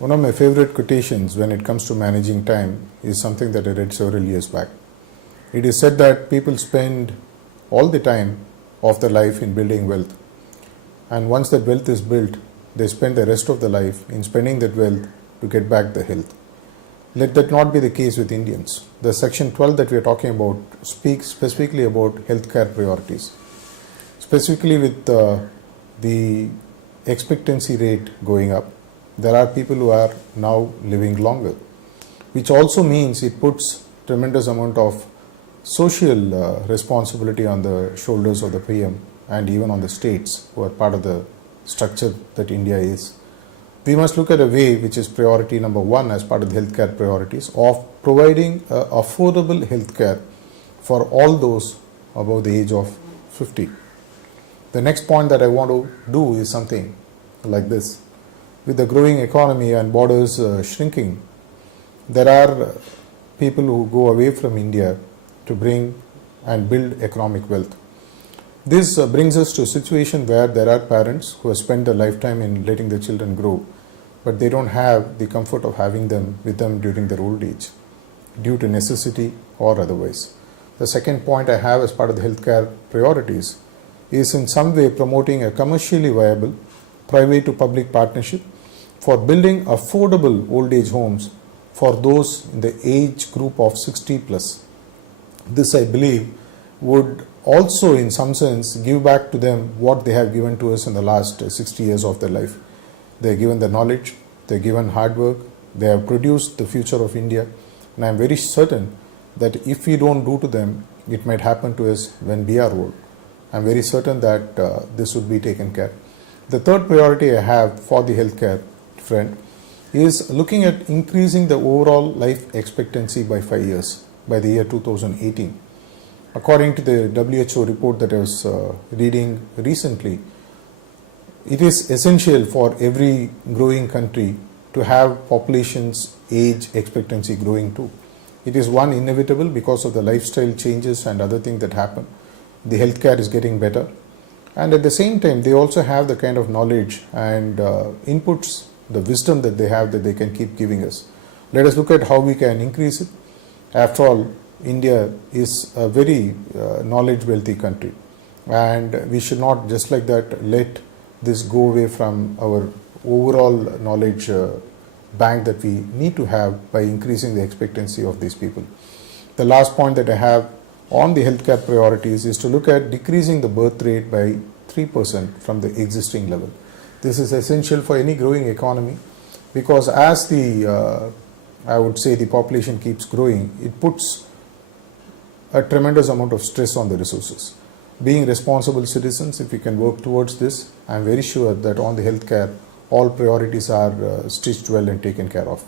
One of my favorite quotations when it comes to managing time is something that I read several years back. It is said that people spend all the time of their life in building wealth, and once that wealth is built, they spend the rest of their life in spending that wealth to get back the health. Let that not be the case with Indians. The section 12 that we are talking about speaks specifically about healthcare priorities, specifically with the expectancy rate going up. There are people who are now living longer, which also means it puts tremendous amount of social responsibility on the shoulders of the PM and even on the states who are part of the structure that India is. We must look at a way which is priority number one as part of the healthcare priorities of providing affordable healthcare for all those above the age of 50. The next point that I want to do is something like this. With the growing economy and borders shrinking, there are people who go away from India to bring and build economic wealth. This brings us to a situation where there are parents who have spent their lifetime in letting their children grow, but they don't have the comfort of having them with them during their old age, due to necessity or otherwise. The second point I have as part of the healthcare priorities is in some way promoting a commercially viable private to public partnership for building affordable old age homes for those in the age group of 60 plus. This, I believe, would also in some sense give back to them what they have given to us in the last 60 years of their life. They have given the knowledge, they have given hard work, they have produced the future of India, and I am very certain that if we don't do to them, it might happen to us when we are old. I am very certain that this would be taken care. The third priority I have for the healthcare front is looking at increasing the overall life expectancy by 5 years by the year 2018. According to the WHO report that I was reading recently, it is essential for every growing country to have population's age expectancy growing too. It is one inevitable because of the lifestyle changes and other things that happen. The healthcare is getting better, and at the same time they also have the kind of knowledge and inputs, the wisdom that they have that they can keep giving us. Let us look at how we can increase it. After all, India is a very knowledge wealthy country, and we should not just like that let this go away from our overall knowledge bank that we need to have by increasing the expectancy of these people. The last point that I have on the healthcare priorities is to look at decreasing the birth rate by 3% from the existing level. This is essential for any growing economy because as I would say the population keeps growing, it puts a tremendous amount of stress on the resources. Being responsible citizens, if we can work towards this, I am very sure that on the healthcare, all priorities are stitched well and taken care of.